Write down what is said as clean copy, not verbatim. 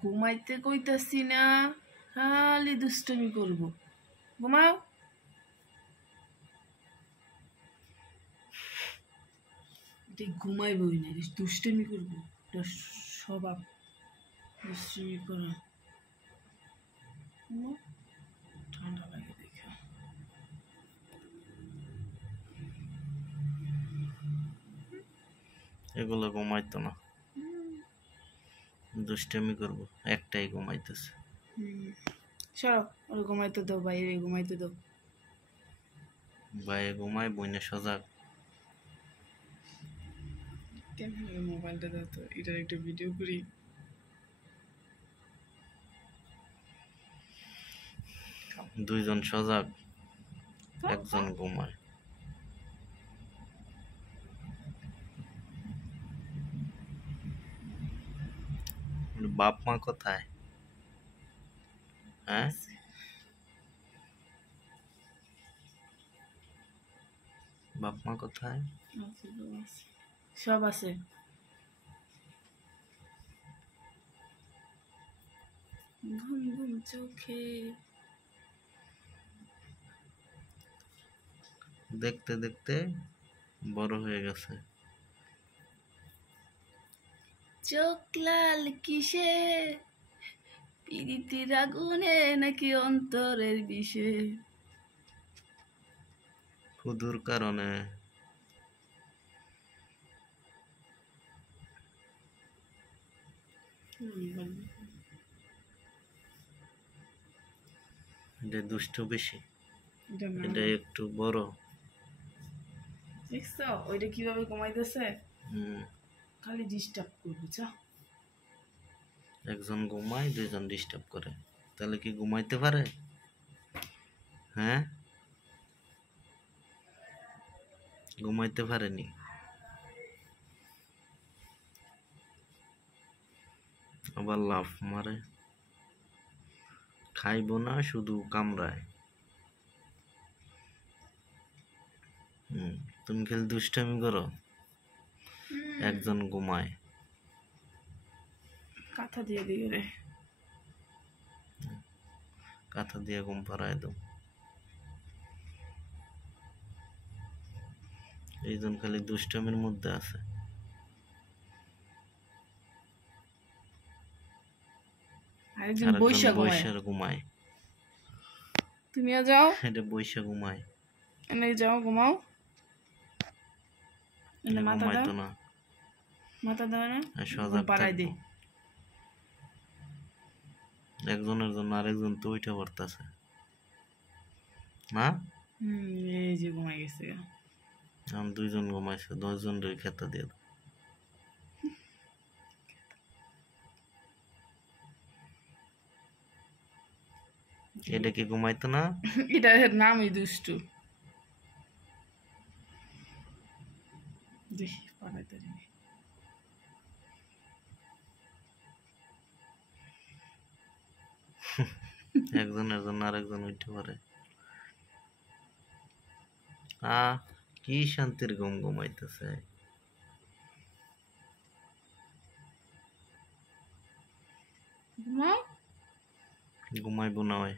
ঘুমাইতে কইতাছি না, খালি দুষ্টুমি করব। ঘুমাও। এটা ঘুমাইবই না, দুষ্টুমি করবো, এটা স্বভাব দুষ্টুমি করা। ঠান্ডা লাগে দেখে। এগুলো ঘুমাইতো না, দুষ্টামি করবো, একটাই ঘুমাইতেছে। সরো, ওর ঘুমাইতে দাও, বাইরে ঘুমাইতে দাও। ভাই ঘুমায়, বইনে সজাগ। কেমন মোবাইলটা দাও তো, এটার একটা ভিডিও করি। দুইজন সজাগ, একজন ঘুমায়। বাপ মা কোথায়? হ্যাঁ, বাপ মা কোথায়? সব আছে। ঘুম ঘুম চোখে। দেখতে দেখতে বড় হয়ে গেছে। চোখ লাল কিসে, পিরিতির আগুনে নাকি অন্তরের বিষে? খুদুর কারণে। এটা দুষ্ট বেশি, এটা একটু বড়। দেখছো ওইটা কিভাবে কমাইতেছে? খালি ডিস্টার্ব করবো। যা, একজন ঘুমায়, দুইজন ডিস্টার্ব করে, তাহলে কি ঘুমাইতে পারে? হ্যাঁ, ঘুমাইতে পারেনি। আবার লাফ মারে, খাইবো না, শুধু কামড়ায়। তুমি খালি দুষ্টামি করো, একজন ঘুমায়। কাঁথা দিয়ে দিও রে, কাঁথা দিয়ে ঘুম পাড়ায় দাও। এইজন খালি দুষ্টামির মধ্যে আছে। আরেকজন বৈশা ঘুমায়। তুমিও যাও, এটা বৈশা ঘুমায়। এনে যাও, ঘুমাও। ঘুমাইতো না, মাথা দাও না, সজাগ পাড়াই দে। একজনের জন্য আরেকজন তো উঠে পড়তেছে না। এই যে ঘুমাই গেছে। এখন দুইজন ঘুমাইছে, 10 জন খেতে দিয়ে দাও। এটা কি ঘুমাইতো না? এটার নামই দুষ্টু। দেখি পাড়াইতে একজনের জন্য আরেকজন উঠে পড়ে। কি শান্তির ঘুম ঘুমাইতেছে। ঘুমাইবো না হয়।